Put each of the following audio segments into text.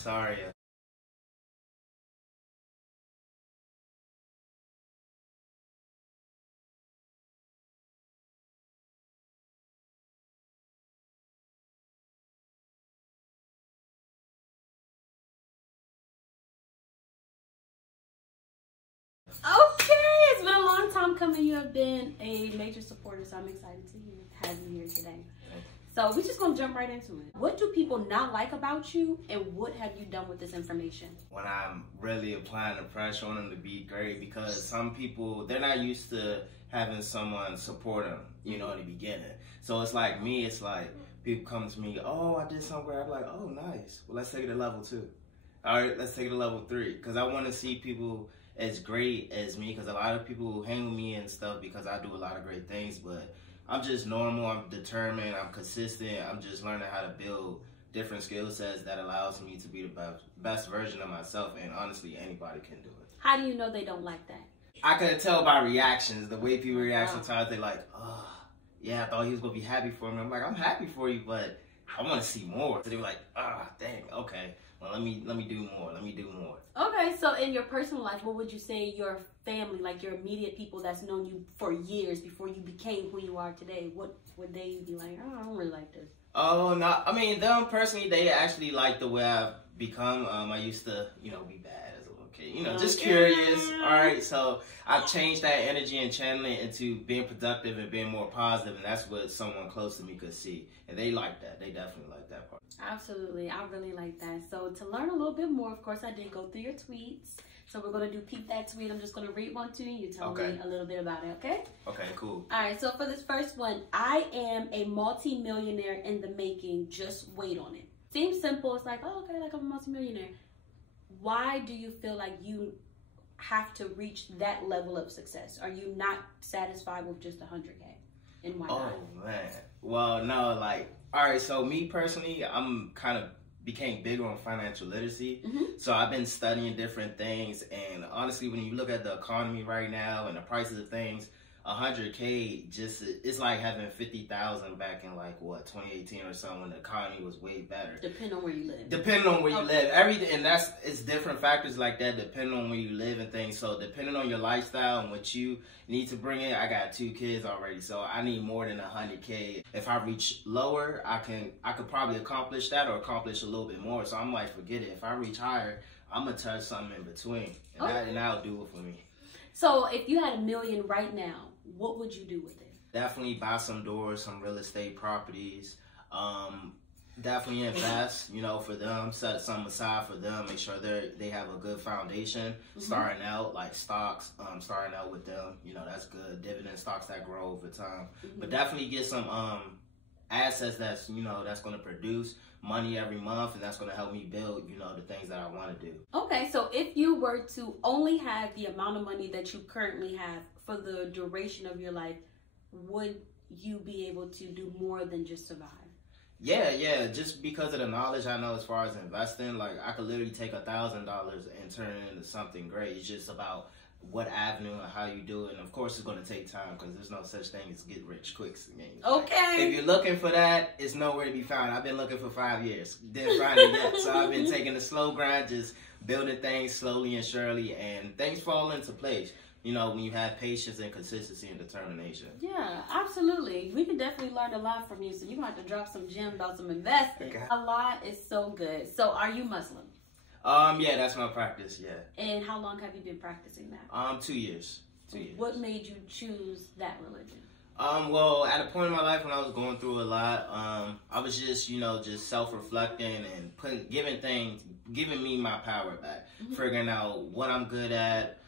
Osorio. Okay, it's been a long time coming. You have been a major supporter, so I'm excited to have you here today. So we're just gonna jump right into it. What do people not like about you, and what have you done with this information? When I'm really applying the pressure on them to be great, because some people, they're not used to having someone support them, you know, in the beginning. So it's like me, it's like people come to me, oh, I did something great. I'm like, oh, nice. Well, let's take it to level 2. All right, let's take it to level 3. Because I want to see people as great as me, because a lot of people hang with me and stuff because I do a lot of great things, but I'm just normal, I'm determined, I'm consistent, I'm just learning how to build different skill sets that allows me to be the best version of myself, and honestly, anybody can do it. How do you know they don't like that? I can tell by reactions, the way people react sometimes, they like, oh, yeah, I thought he was going to be happy for me. I'm like, I'm happy for you, but I want to see more. So they were like, dang, okay, well, let me do more, let me do more. Okay, so in your personal life, what would you say your family, like your immediate people that's known you for years before you became who you are today, what would they be like, oh, I don't really like this? Oh, no, I mean, them personally, they actually like the way I've become. I used to, you know, be bad as a little kid, you know, just curious, all right? So I've changed that energy and channeling it into being productive and being more positive, and that's what someone close to me could see. And they like that. They definitely like that part. Absolutely. I really like that. So to learn a little bit more, of course, I did go through your tweets. So we're going to do Peep That Tweet. I'm just going to read one to you. You tell me a little bit about it, okay? Okay, cool. All right, so for this first one, I am a multi-millionaire in the making. Just wait on it. Seems simple. It's like, oh, okay, like I'm a multi-millionaire. Why do you feel like you have to reach that level of success? Are you not satisfied with just 100K? And why not? Oh, man. Well, no, like, all right, so me personally, I'm kind of became bigger on financial literacy. So I've been studying different things, and honestly, when you look at the economy right now and the prices of things, 100K just, it's like having 50,000 back in like what, 2018 or something, when the economy was way better. Depending on where you live. Depending on where you live. Everything, and it's different factors like that depending on where you live and things. So depending on your lifestyle and what you need to bring in, I got 2 kids already, so I need more than 100K. If I reach lower, I could probably accomplish that or accomplish a little bit more. So I'm like, forget it. If I reach higher, I'm gonna touch something in between, and that'll do it for me. So if you had $1 million right now, what would you do with it? Definitely buy some doors, some real estate properties. Definitely invest, you know, for them. Set some aside for them. Make sure they have a good foundation. Starting out, like stocks, starting out with them, you know, that's good. Dividend stocks that grow over time. But definitely get some assets that's, you know, that's going to produce money every month, and that's going to help me build, you know, the things that I want to do. Okay, so if you were to only have the amount of money that you currently have for the duration of your life, would you be able to do more than just survive? Yeah, just because of the knowledge I know as far as investing, like I could literally take $1,000 and turn it into something great. It's just about what avenue and how you do it, and of course it's going to take time because there's no such thing as get rich quick schemes. Okay. If you're looking for that, it's nowhere to be found. I've been looking for 5 years, didn't find it yet. So I've been taking the slow grind, just building things slowly and surely, and things fall into place. You know, when you have patience and consistency and determination. Yeah, absolutely. We can definitely learn a lot from you. So you're going to have to drop some gems about some investing. Okay. A lot is so good. So are you Muslim? Yeah, that's my practice, yeah. And how long have you been practicing that? 2 years. 2 years. What made you choose that religion? Well, at a point in my life when I was going through a lot, I was just, you know, just self-reflecting and giving me my power back. Figuring out what I'm good at,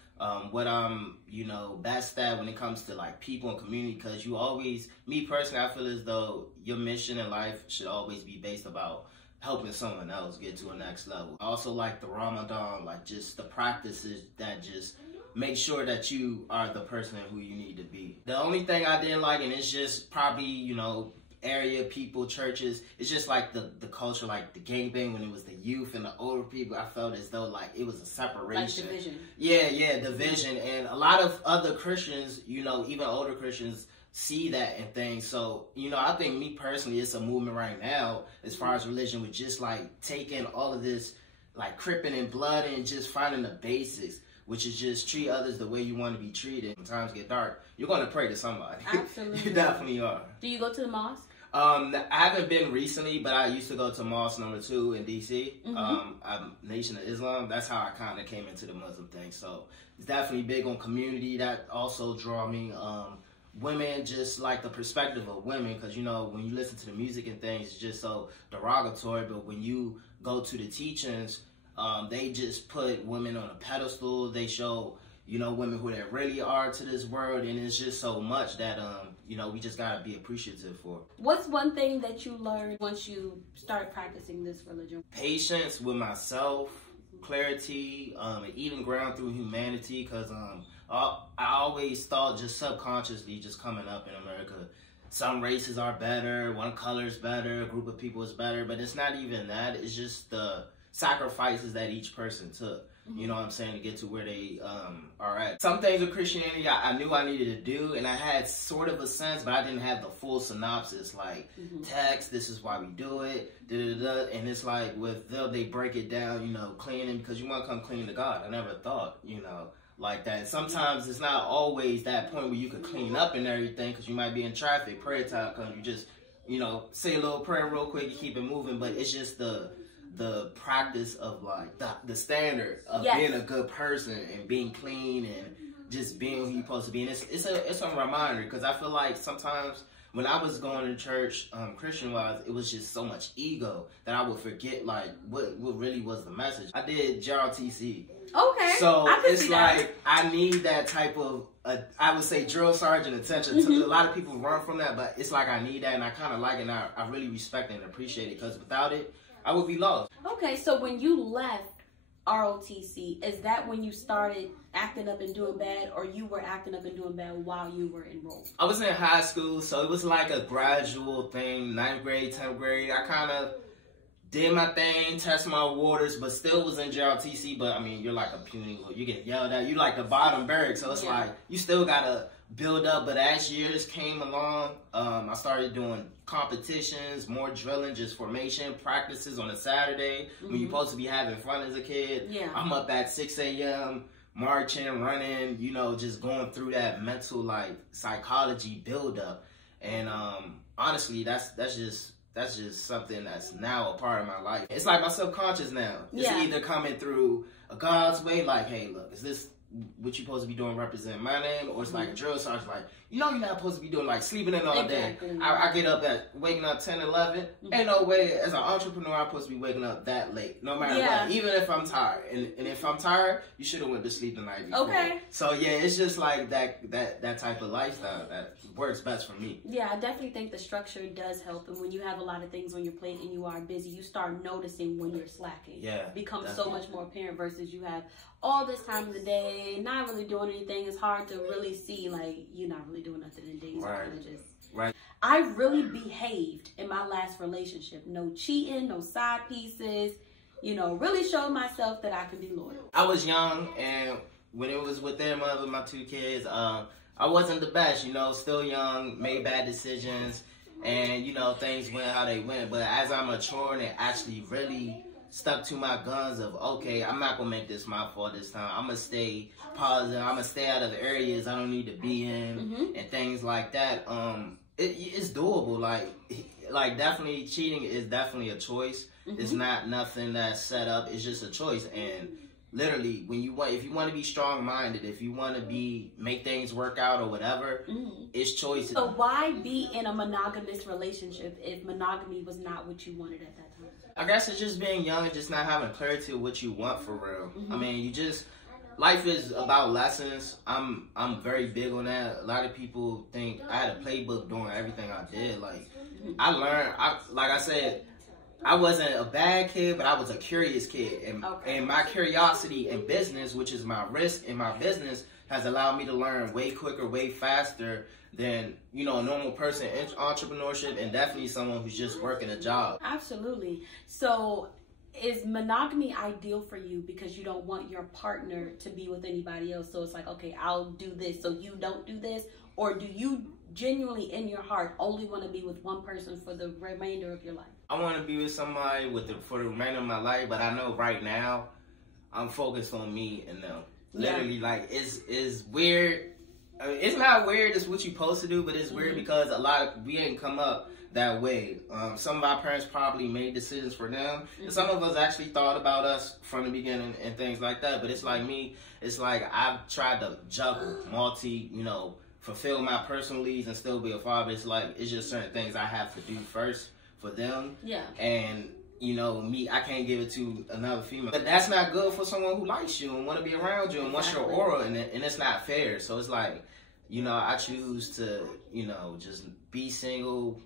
what I'm, you know, best at when it comes to like people and community, because you always, me personally, I feel as though your mission in life should always be based about helping someone else get to a next level. I also like the Ramadan, like just the practices that just make sure that you are the person who you need to be. The only thing I didn't like, and it's just probably, you know, area people, churches, it's just like the culture, like the gangbang when it was the youth and the older people. I felt as though like it was a separation. Like division. Yeah, division. And a lot of other Christians, you know, even older Christians, see that and things. So, you know, I think me personally, it's a movement right now as far as religion with just like taking all of this like cripping and blood and just finding the basics, which is just treat others the way you want to be treated. When times get dark, you're going to pray to somebody. Absolutely. You definitely are. Do you go to the mosque? I haven't been recently, but I used to go to Mosque Number 2 in DC. I'm Nation of Islam. That's how I kind of came into the Muslim thing. So it's definitely big on community. That also draw me. Women, just like the perspective of women, because you know when you listen to the music and things, it's just so derogatory. But when you go to the teachings, they just put women on a pedestal. They show, you know, women who they really are to this world, and it's just so much that you know, we just gotta be appreciative for. What's one thing that you learned once you started practicing this religion? Patience with myself, clarity, and even ground through humanity, because I always thought, just subconsciously, just coming up in America, some races are better, one color is better, a group of people is better, but it's not even that. It's just the sacrifices that each person took. You know what I'm saying, to get to where they are at. Some things with Christianity I knew I needed to do, and I had sort of a sense, but I didn't have the full synopsis, like text, this is why we do it, and it's like with them, they break it down, you know, cleaning, because you want to come clean to God. I never thought, you know, like that. Sometimes it's not always that point where you could clean up and everything, because you might be in traffic, prayer time comes, you just, you know, say a little prayer real quick and keep it moving, but it's just the practice of like the standard of being a good person and being clean and just being who you're supposed to be. And it's a reminder, because I feel like sometimes when I was going to church, Christian wise, it was just so much ego that I would forget like what really was the message. I did JRTC. Okay. So it's like I need that type of I would say drill sergeant attention. A lot of people run from that, but it's like I need that, and I kind of like it, and I really respect it and appreciate it, because without it, I would be lost. Okay, so when you left ROTC, is that when you started acting up and doing bad, or you were acting up and doing bad while you were enrolled? I was in high school, so it was like a gradual thing, 9th grade, 10th grade. I kind of did my thing, tested my waters, but still was in JRTC. But I mean, you're like a puny, you get yelled at, you like the bottom barrack, so it's like you still gotta build up. But as years came along, I started doing competitions, more drilling, just formation practices on a Saturday when you're supposed to be having fun as a kid. I'm up at 6 a.m. marching, running, you know, just going through that mental like psychology build up. And honestly, that's just something that's now a part of my life. It's like my subconscious now. It's either coming through a God's way, like, hey, look, is this what you're supposed to be doing represent my name? Or it's like a drill sergeant, like, you know, you're not supposed to be doing like sleeping in all day. I get up at waking up 10, 11. Ain't no way as an entrepreneur I'm supposed to be waking up that late, no matter what, even if I'm tired. And if I'm tired, you should have went to sleep the night before. So yeah, it's just like that type of lifestyle that works best for me. Yeah, I definitely think the structure does help. And when you have a lot of things on your plate and you are busy, you start noticing when you're slacking. It becomes so much more apparent versus you have all this time of the day, not really doing anything. It's hard to really see, like, you're not really doing nothing in days. Kind of just. I really behaved in my last relationship. No cheating, no side pieces. You know, really showed myself that I can be loyal. I was young, and when it was with their mother, my 2 kids, I wasn't the best, you know, still young, made bad decisions, and, you know, things went how they went. But as I matured and actually really stuck to my guns of, okay, I'm not going to make this my fault this time. I'm going to stay positive. I'm going to stay out of the areas I don't need to be in and things like that. It's doable. Like definitely cheating is definitely a choice. It's not nothing that's set up. It's just a choice. And literally, if you want to be strong-minded, if you want to make things work out or whatever, it's choices. So why be in a monogamous relationship if monogamy was not what you wanted at that time? I guess it's just being young and just not having clarity of what you want for real. I mean, life is about lessons. I'm very big on that. A lot of people think I had a playbook doing everything I did. Like, I learned, like I said, I wasn't a bad kid, but I was a curious kid. And my curiosity in business, which is my risk in my business, has allowed me to learn way quicker, way faster than, you know, a normal person in entrepreneurship, and definitely someone who's just working a job. Absolutely. So is monogamy ideal for you because you don't want your partner to be with anybody else? So it's like, okay, I'll do this so you don't do this? Or do you genuinely in your heart only want to be with one person for the remainder of your life? I want to be with somebody for the remainder of my life, but I know right now I'm focused on me and them. Literally, like, it's weird. I mean, it's not weird. It's what you're supposed to do, but it's weird because we ain't come up that way. Some of our parents probably made decisions for them, and some of us actually thought about us from the beginning and things like that. But it's like me. It's like I've tried to juggle, fulfill my personal needs and still be a father. It's like it's just certain things I have to do first for them. Yeah. And me, I can't give it to another female. But that's not good for someone who likes you and want to be around you and wants your aura, and it's not fair. So it's like, I choose to, just be single,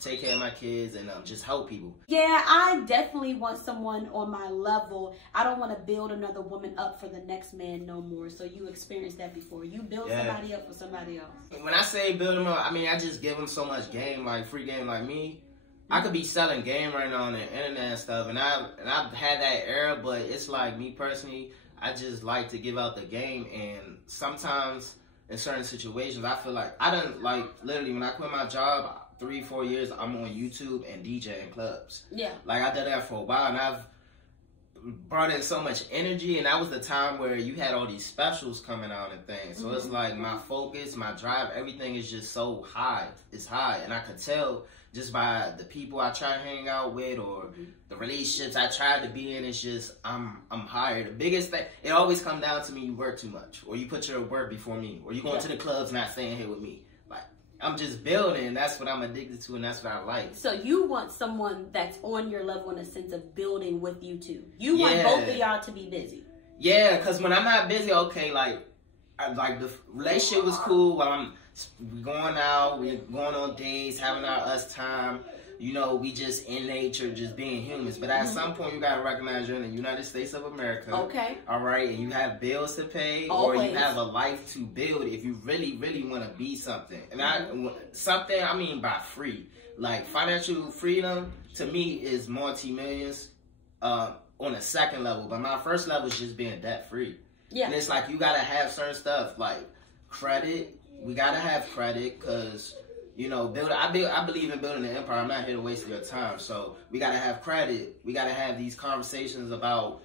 take care of my kids, and just help people. Yeah, I definitely want someone on my level. I don't want to build another woman up for the next man no more. So you experienced that before. You build somebody up for somebody else. When I say build them up, I mean, I just give them so much game, like free game. Like me, I could be selling game right now on the internet and stuff, and I've had that era, but it's like me personally, I just like to give out the game, and sometimes in certain situations, I feel like I done, like, literally when I quit my job 3-4 years, I'm on YouTube and DJ in clubs. Yeah. Like, I did that for a while, and I've brought in so much energy, and that was the time where you had all these specials coming out and things. So it's like my focus, my drive, everything is just so high. It's high, and I could tell just by the people I try to hang out with or the relationships I tried to be in. It's just I'm higher. The biggest thing, it always comes down to me, you work too much, or you put your work before me, or you going to the clubs not staying here with me. I'm just building. That's what I'm addicted to, and that's what I like. So you want someone that's on your level in a sense of building with you too. You want both of y'all to be busy. Yeah, because when I'm not busy, okay, like the relationship was cool. While we going out, we going on dates, having our us time. We just in nature, just being humans. But at some point, you gotta recognize you're in the United States of America. Okay. All right, and you have bills to pay, or you have a life to build if you really, really want to be something. And I mean by free. Like, financial freedom to me is multi-millions on a second level, but my first level is just being debt free. Yeah. And it's like you gotta have certain stuff like credit. We gotta have credit because. I believe in building an empire. I'm not here to waste your time. So we got to have credit. We got to have these conversations about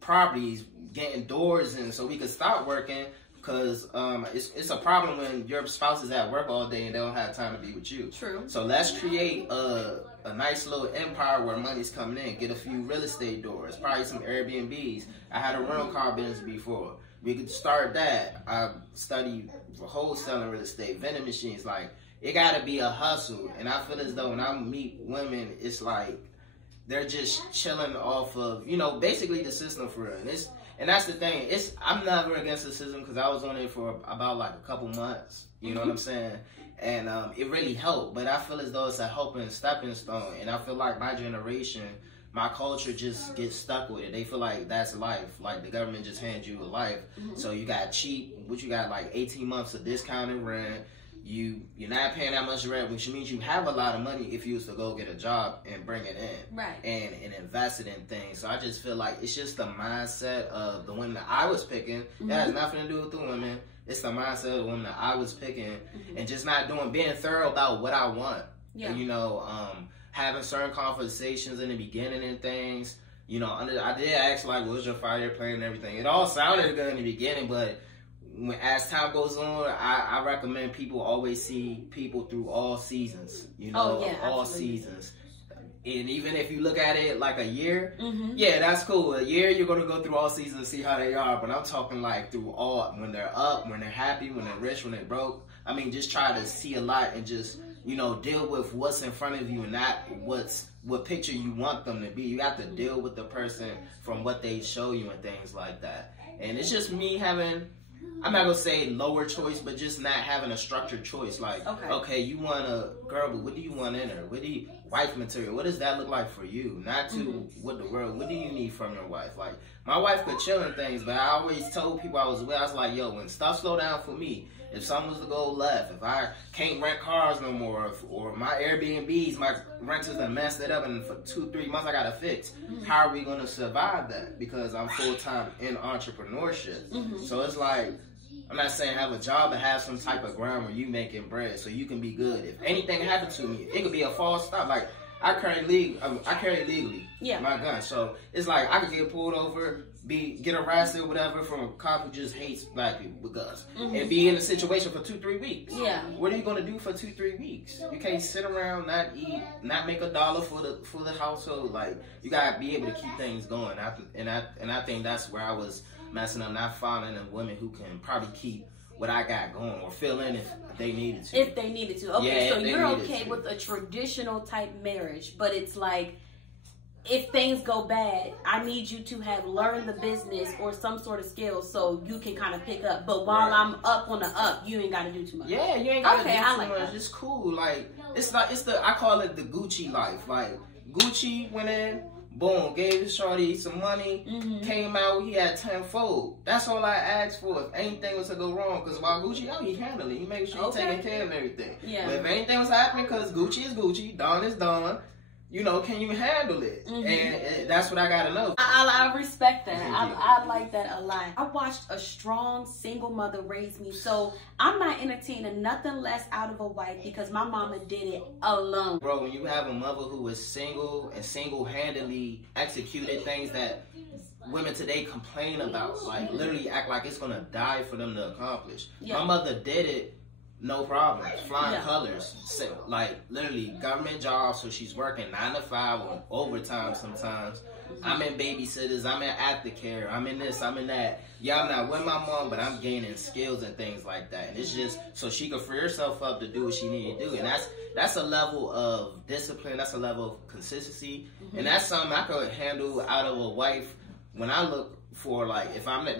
properties, getting doors in so we can start working because it's a problem when your spouse is at work all day and they don't have time to be with you. True. So let's create a nice little empire where money's coming in. Get a few real estate doors, probably some Airbnbs. I had a rental car business before. We could start that. I studied wholesaling real estate, vending machines, like, it gotta be a hustle, and I feel as though when I meet women, it's like they're just chilling off of, basically the system for real. And that's the thing. I'm never against the system because I was on it for about like a couple months. You know what I'm saying? And it really helped. But I feel as though it's a helping stepping stone. And I feel like my generation, my culture just gets stuck with it. They feel like that's life. Like the government just hands you a life. So you got you got like 18 months of discounted rent. You're not paying that much rent, which means you have a lot of money if you was to go get a job and bring it in, right? And invest it in things. So I just feel like it's just the mindset of the women that I was picking. That has nothing to do with the women. It's the mindset of the women that I was picking, and just not being thorough about what I want. Yeah. And, having certain conversations in the beginning and things. I did ask like, "What's your 5-year plan?" and everything. It all sounded good in the beginning, but as time goes on, I recommend people always see people through all seasons. All seasons. And even if you look at it like a year, that's cool. A year, you're going to go through all seasons and see how they are. But I'm talking like through all, when they're up, when they're happy, when they're rich, when they're broke. I mean, just try to see a lot and just, deal with what's in front of you and not what picture you want them to be. You have to deal with the person from what they show you and things like that. And it's just me having... I'm not going to say lower choice, but just not having a structured choice. Like, okay, you want a girl, but what do you want in her? What do you, wife material, what does that look like for you? Not to what the world, what do you need from your wife? Like, my wife could chill and things, but I always told people I was like, yo, when stuff slow down for me, if something was to go left, if I can't rent cars no more, or my Airbnbs, my renters done messed it up, and for 2-3 months I gotta fix, how are we gonna survive that? Because I'm full-time in entrepreneurship. So it's like, I'm not saying have a job, but have some type of ground where you making bread so you can be good. If anything happened to me, it could be a false stop. Like, I carry legally my gun. So it's like I could get pulled over, get arrested, whatever, from a cop who just hates black people with guns, and be in a situation for 2-3 weeks. Yeah. What are you gonna do for 2-3 weeks? You can't sit around, not eat, not make $1 for the household. Like, you gotta be able to keep things going. And I think that's where I was messing up, not finding a woman who can probably keep what I got going or fill in if they needed to. If they needed to. Okay, yeah, so you're okay with a traditional type marriage, but it's like, if things go bad, I need you to have learned the business or some sort of skill so you can kind of pick up. But while I'm up on the up, you ain't got to do too much. Yeah, you ain't got to do too much. That. It's cool. Like, I call it the Gucci life. Like, Gucci went in, boom, gave his shorty some money, came out, he had tenfold. That's all I asked for. If anything was to go wrong, because while Gucci out, he handled it. He made sure he taking care of everything. Yeah. But if anything was happening, because Gucci is Gucci, Don is Don, you know, can you handle it? And that's what I gotta know. I respect that. I like that a lot. I watched a strong single mother raise me, so I'm not entertaining nothing less out of a wife because my mama did it alone. Bro, when you have a mother who is single and single-handedly executed things that women today complain about, like literally act like it's gonna die for them to accomplish. Yeah. My mother did it. No problem. Flying colors. Like, literally, government job, so she's working 9 to 5 on overtime sometimes. I'm in babysitters. I'm in aftercare. I'm in this. I'm in that. Yeah, I'm not with my mom, but I'm gaining skills and things like that. And it's just so she can free herself up to do what she need to do. And that's a level of discipline. That's a level of consistency. And that's something I could handle out of a wife when I look for, like, if I'm not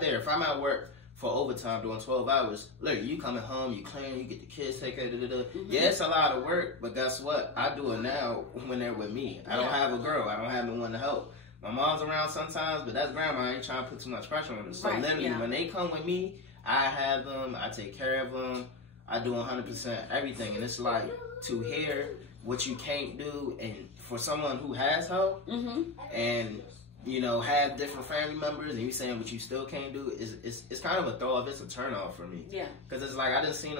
there, if I'm at work for overtime doing 12 hours, look, you coming home, you clean, you get the kids taken care of, Yeah, it's a lot of work, but guess what? I do it now when they're with me. I don't have a girl. I don't have no one to help. My mom's around sometimes, but that's grandma. I ain't trying to put too much pressure on them. So literally, when they come with me, I have them, I take care of them, I do 100% everything. And it's like, to hear what you can't do, and for someone who has help, and you know, have different family members, and you saying what you still can't do, it's kind of a throw off. It's a turn off for me. Yeah. Because it's like, I done seen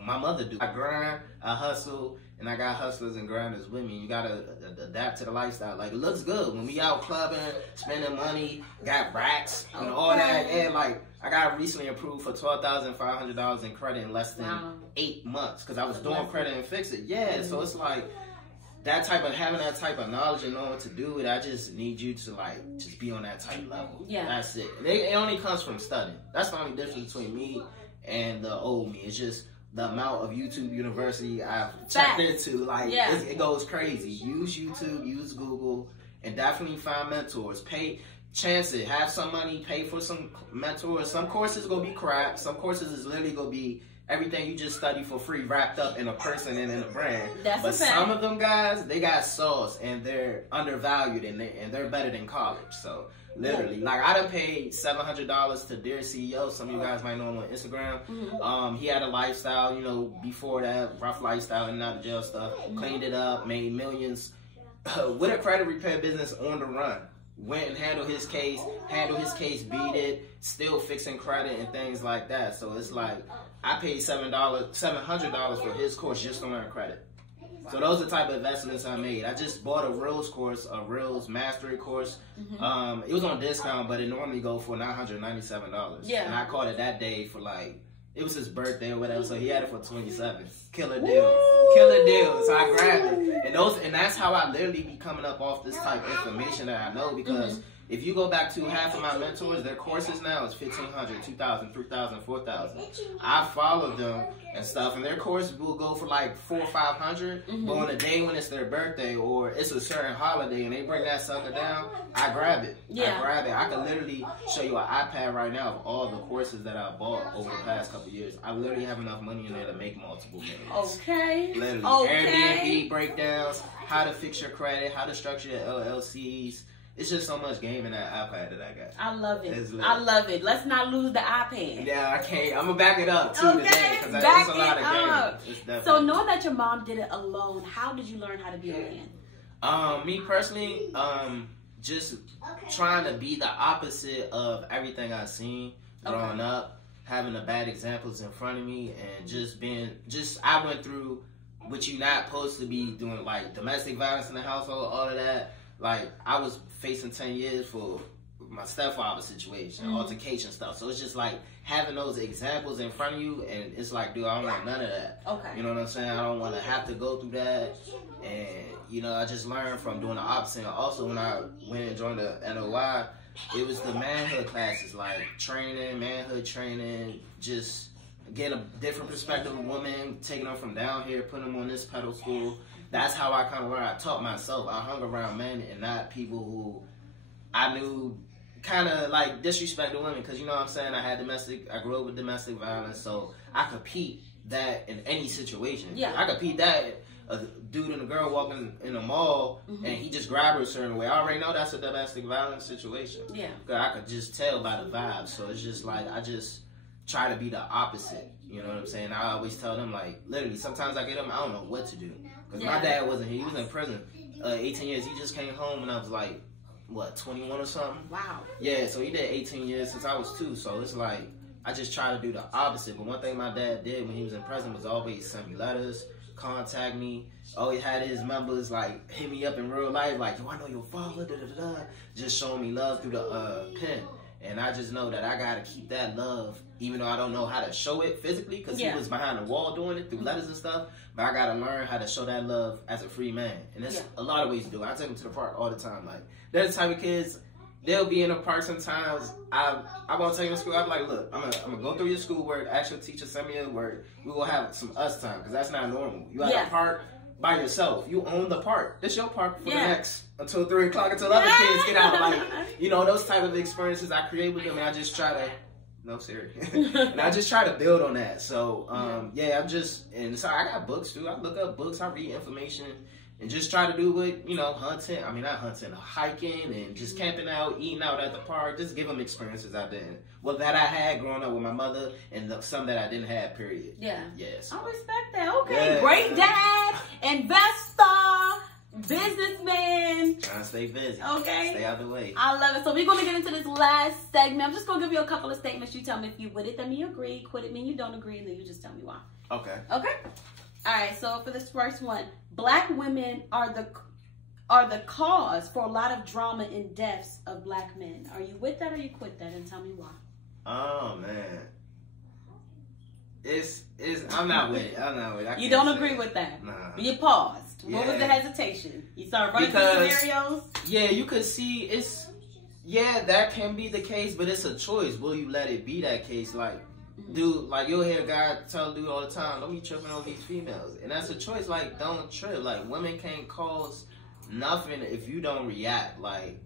my mother do. I grind, I hustle, and I got hustlers and grinders with me. You gotta adapt to the lifestyle. Like, it looks good when we out clubbing, spending money, got racks, and all that. And like, I got recently approved for $12,500 in credit in less than 8 months because I was doing credit and fix it. Yeah, so it's like, having that type of knowledge and knowing what to do with, I just need you to like just be on that type level. Yeah, that's it. And it only comes from studying. That's the only difference between me and the old me. It's just the amount of YouTube University I've checked into. Like, it goes crazy. Use YouTube, use Google, and definitely find mentors. Chance it. Have some money. Pay for some mentors. Some courses gonna be crap. Some courses is literally gonna be everything you just study for free wrapped up in a person and in a brand. But some of them guys, they got sauce and they're undervalued and they're better than college. So literally, like, I done paid $700 to Dear CEO. Some of you guys might know him on Instagram. He had a lifestyle, you know, before that, rough lifestyle and out of jail stuff. Cleaned it up, made millions with a credit repair business on the run. Went and handled his case, beat it, still fixing credit and things like that. So it's like, I paid $700 for his course just to learn credit. So those are the type of investments I made. I just bought a Rails course, a Rails mastery course. It was on discount, but it normally go for $997. Yeah. And I caught it that day for like, it was his birthday or whatever, so he had it for $27. Killer deal. So I grabbed it. And that's how I literally be coming up off this type of information that I know, because if you go back to half of my mentors, their courses now is $1,500, $2,000, $3,000, $4,000. I followed them and stuff, and their courses will go for like $400 or $500. But on the day when it's their birthday or it's a certain holiday and they bring that sucker down, I grab it. I can literally show you an iPad right now of all the courses that I bought over the past couple of years. I literally have enough money in there to make multiple millions. Literally. Airbnb breakdowns, how to fix your credit, how to structure your LLCs. It's just so much game in that iPad that I got. I love it. Let's not lose the iPad. Yeah, I can't. I'm going to back it up too today, because it's a lot of games. So knowing that your mom did it alone, how did you learn how to be a man? Me personally, just trying to be the opposite of everything I've seen. growing up, having the bad examples in front of me, and I went through what you not supposed to be doing, like domestic violence in the household, all of that. Like, I was facing 10 years for my stepfather situation, altercation stuff. So it's just like having those examples in front of you, and it's like, dude, I don't want none of that. Okay. You know what I'm saying? I don't want to have to go through that. And, you know, I just learned from doing the opposite. And also, when I went and joined the NOI, it was the manhood classes, like manhood training, just getting a different perspective of women, taking them from down here, putting them on this pedestal. That's how I kind of learned. I taught myself. I hung around men and not people who I knew kind of like disrespected women, because, you know what I'm saying, I grew up with domestic violence, so I compete that in any situation. Yeah. I compete that. A dude and a girl walking in the mall, and he just grabbed her a certain way. I already know that's a domestic violence situation. Yeah. Because I could just tell by the vibe. So it's just like, I just try to be the opposite. You know what I'm saying? I always tell them, like, literally, sometimes I get them, I don't know what to do. Because my dad wasn't here. He was in prison 18 years. He just came home when I was like, 21 or something? Wow. Yeah, so he did 18 years since I was 2. So it's like, I just try to do the opposite. But one thing my dad did when he was in prison was always send me letters, contact me. Always had his members like hit me up in real life, like, yo, I know your father, just showing me love through the pen. And I just know that I gotta keep that love, even though I don't know how to show it physically, because he was behind the wall doing it through letters and stuff. But I gotta learn how to show that love as a free man. And there's a lot of ways to do it. I take them to the park all the time. Like, they're the type of kids, they'll be in the park sometimes. I won't take them to school. I'll be like, look, I'm gonna go through your schoolwork. Actual teacher send me a word. We will have some us time, because that's not normal. You at the park by yourself. You own the park. This your park for the next until 3 o'clock, until other kids get out. Like, you know, those type of experiences I create with them, and I just try to. No, serious. And I just try to build on that. So, I'm just, and so I got books too. I look up books, I read information, and just try to do what, you know, hiking, and just camping out, eating out at the park, just give them experiences I didn't. Well, that I had growing up with my mother, and some that I didn't have, period. Yeah. Yes. I respect that. Okay. Great dad, investor, businessman. Trying to stay busy. Okay. Stay out the way. I love it. So we're going to get into this last segment. I'm just going to give you a couple of statements. You tell me if you with it, that mean you agree. Quit it, mean you don't agree. And then you just tell me why. Okay. Okay. All right. So for this first one, Black women are the cause for a lot of drama and deaths of Black men. Are you with that or you quit that? And tell me why. Oh, man. I'm not with it. You don't agree with that? Nah. You paused. What was the hesitation? You started running through scenarios? Yeah, you could see that can be the case, but it's a choice. Will you let it be that case? Like, dude, like, you'll hear a guy tell a dude all the time, don't be tripping on these females. And that's a choice. Like, don't trip. Like, women can't cause nothing if you don't react. Like,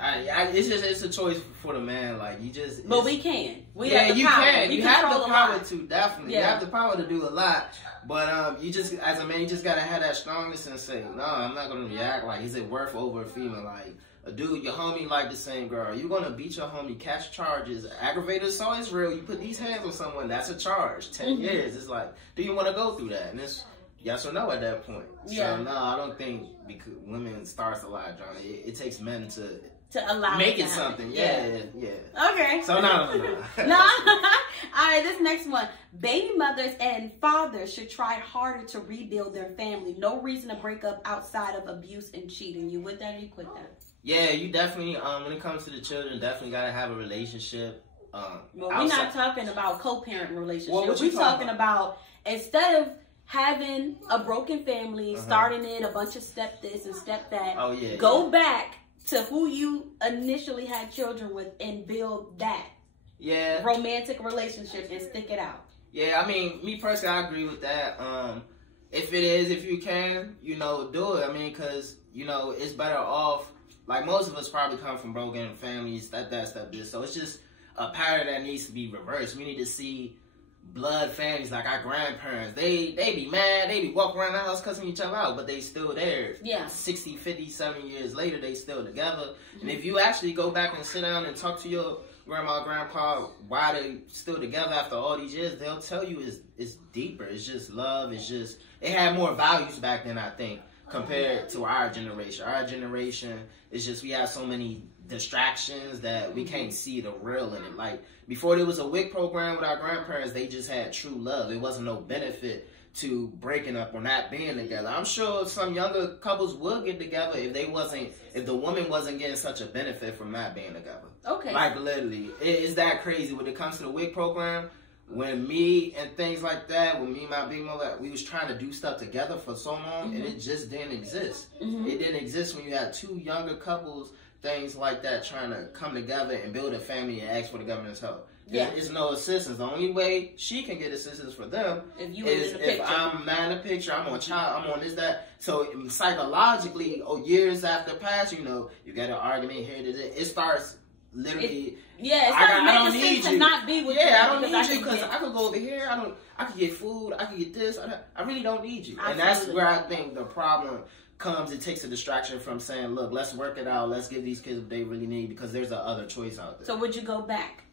it's a choice for the man. Like, you just. But we can. You can. You have the power to, definitely. Yeah. You have the power to do a lot. But you just, as a man, you just gotta have that strongness and say, no, I'm not gonna react. Like, is it worth over a female? Like, a dude, your homie like the same girl. You gonna beat your homie, catch charges, aggravated assault is real. You put these hands on someone, that's a charge. 10 years. It's like, do you want to go through that? And it's yes or no at that point. Yeah. So no, I don't think because women starts a lot of drama. It takes men to allow make it something. Yeah. Okay. So no. No. All right, this next one. Baby mothers and fathers should try harder to rebuild their family. No reason to break up outside of abuse and cheating. You with that or you quit that? Yeah, you definitely, when it comes to the children, definitely got to have a relationship. Well, we're not talking about co-parent relationship. We're talking about instead of having a broken family, starting in a bunch of step this and step that, go back to who you initially had children with and build that romantic relationship and stick it out. Yeah, I mean, me personally, I agree with that. If you can, do it. I mean, because, it's better off. Like, most of us probably come from broken families, that stuff, this. So it's just a pattern that needs to be reversed. We need to see blood families, like our grandparents. They be mad. They be walking around the house cussing each other out, but they still there. Yeah. 60, 50, 70 years later, they still together. And if you actually go back and sit down and talk to your grandma, grandpa, why they still together after all these years, they'll tell you it's deeper. It's just love. It had more values back then, I think, compared to our generation. Our generation is just, we have so many distractions that we can't see the real in it. Like, before there was a WIC program with our grandparents, they just had true love. There wasn't no benefit to breaking up or not being together. I'm sure some younger couples would get together if the woman wasn't getting such a benefit from not being together. Okay. Like, literally, it's that crazy when it comes to the WIC program. When me and things like that, when me and my big mother, we was trying to do stuff together for so long, and it just didn't exist. It didn't exist when you had two younger couples, things like that, trying to come together and build a family and ask for the government's help. Yeah. It's no assistance. The only way she can get assistance for them is if I'm not in the picture, I'm on child, I'm on this, that. So psychologically, years after past, you get an argument here, it starts literally. I don't need you. To not be with you. I don't need you because I could go over here. I could get food. I could get this. I really don't need you. Absolutely. And that's where I think the problem comes. It takes a distraction from saying, look, let's work it out. Let's give these kids what they really need, because there's a other choice out there. So would you go back?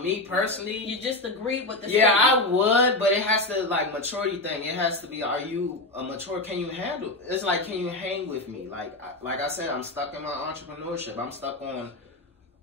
Me personally, you just agreed with the statement. I would, but it has to, like, maturity thing. It has to be, are you a mature? Can you handle? It's like, can you hang with me? Like I said, I'm stuck in my entrepreneurship. I'm stuck on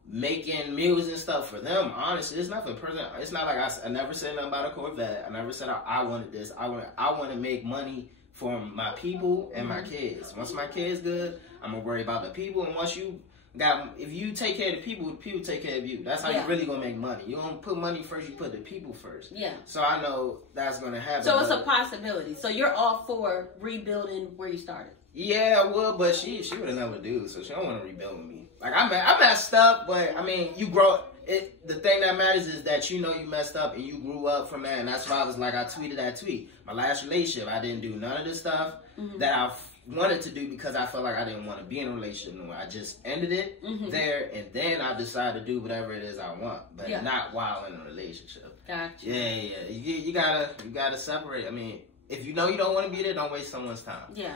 making meals and stuff for them. Honestly, it's nothing personal. It's not like I never said nothing about a Corvette. I never said I wanted this. I want to make money for my people and my kids. Once my kids good, I'm gonna worry about the people. And once if you take care of the people take care of you. That's how you really gonna make money. You don't put money first, you put the people first. Yeah. So I know that's gonna happen. So it's a possibility. So you're all for rebuilding where you started. Yeah, I would, but she would have never do, so she don't want to rebuild with me. Like, I messed up, but I mean, you grow. The thing that matters is that you messed up and you grew up from that, and that's why I was like, I tweeted that tweet. My last relationship, I didn't do none of this stuff that I wanted to do because I felt like I didn't want to be in a relationship no more. I just ended it there, and then I decided to do whatever it is I want, but not while in a relationship. Gotcha. Yeah. You gotta separate. I mean, if you know you don't want to be there, don't waste someone's time. Yeah.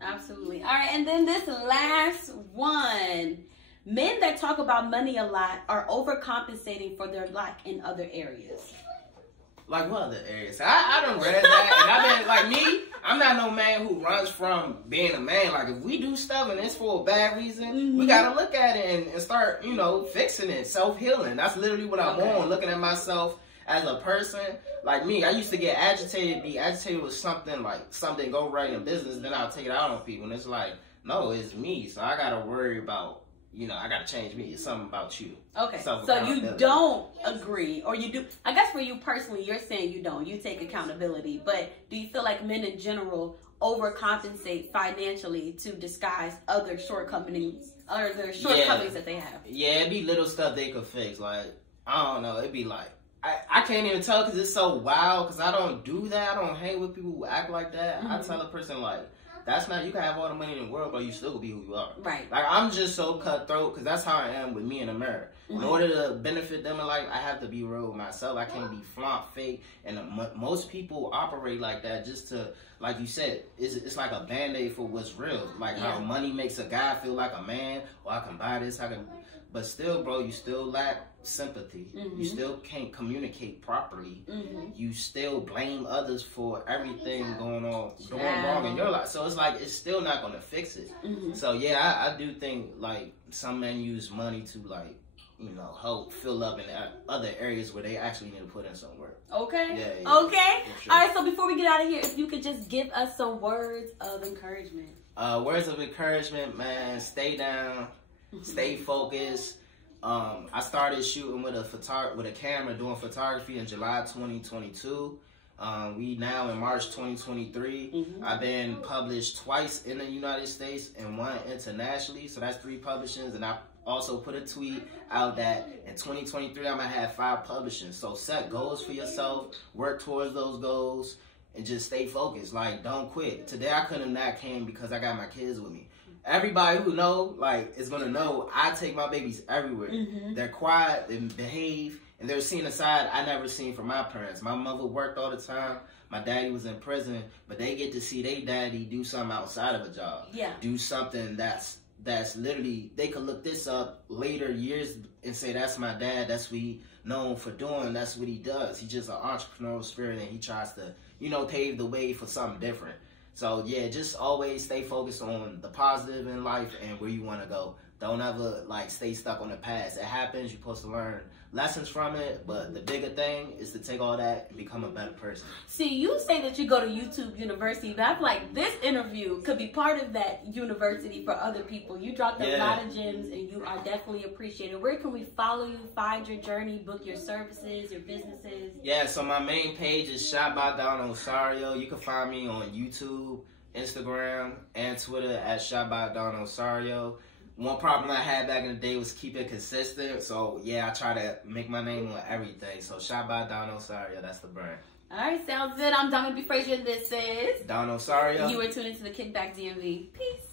Absolutely. All right, and then this last one. Men that talk about money a lot are overcompensating for their lack in other areas. Like what other areas? I done read that, and I've been, like, me, I'm not no man who runs from being a man. Like, if we do stuff and it's for a bad reason, we gotta look at it and start, fixing it, self-healing. That's literally what I'm on, looking at myself as a person. Like me, I used to be agitated with something, like something go right in business, then I'll take it out on people. And it's like, no, it's me. So I gotta worry about, I gotta change me. It's something about you. Okay. So you don't agree, or you do. I guess for you personally, you're saying you don't. You take accountability. But do you feel like men in general overcompensate financially to disguise other shortcomings that they have? Yeah, it'd be little stuff they could fix. Like, I don't know. It'd be like, I can't even tell because it's so wild, because I don't do that. I don't hang with people who act like that. I tell a person, like, that's not, you can have all the money in the world, but you still be who you are. Right. Like, I'm just so cutthroat, because that's how I am with me and America. In order to benefit them in life, I have to be real with myself. I can't be flaunt, fake. And most people operate like that just to, like you said, it's like a Band-Aid for what's real. Like how money makes a guy feel like a man, or I can buy this, but still, bro, you still lack sympathy. You still can't communicate properly. You still blame others for everything going wrong in your life. So it's like, it's still not going to fix it. So yeah, I do think, like, some men use money to, like, help fill up in other areas where they actually need to put in some work. Okay. Yeah, okay. Sure. All right, so before we get out of here, if you could just give us some words of encouragement. Words of encouragement, man. Stay down. Stay focused. I started shooting with a camera, doing photography in July 2022. We now in March 2023. I've been published twice in the United States and one internationally. So that's 3 publishings. And I also put a tweet out that in 2023, I'm going to have 5 publishings. So set goals for yourself, work towards those goals, and just stay focused. Like, don't quit. Today I couldn't have not came because I got my kids with me. Everybody who know, like, is going to know I take my babies everywhere. They're quiet, they behave, and they're seeing a side I never seen from my parents. My mother worked all the time. My daddy was in prison, but they get to see their daddy do something outside of a job. Yeah. Do something that's literally, they could look this up later years and say, that's my dad, that's what he known for doing, that's what he does. He's just an entrepreneurial spirit, and he tries to, pave the way for something different. So yeah, just always stay focused on the positive in life and where you want to go. Don't ever like stay stuck on the past. It happens. You're supposed to learn lessons from it, but the bigger thing is to take all that and become a better person. See, you say that you go to YouTube University, but I feel like this interview could be part of that university for other people. You dropped a lot of gems, and you are definitely appreciated. Where can we follow you, find your journey, book your services, your businesses? Yeah, so my main page is Shot by Don Osorio. You can find me on YouTube, Instagram, and Twitter at Shot by Don Osorio. One problem I had back in the day was keep it consistent. So, yeah, I try to make my name on everything. So, Shot by Don Osorio, that's the brand. All right, sounds good. I'm Diamond B. Frazier. This is Don Osorio. You were tuned into the Kickback DMV. Peace.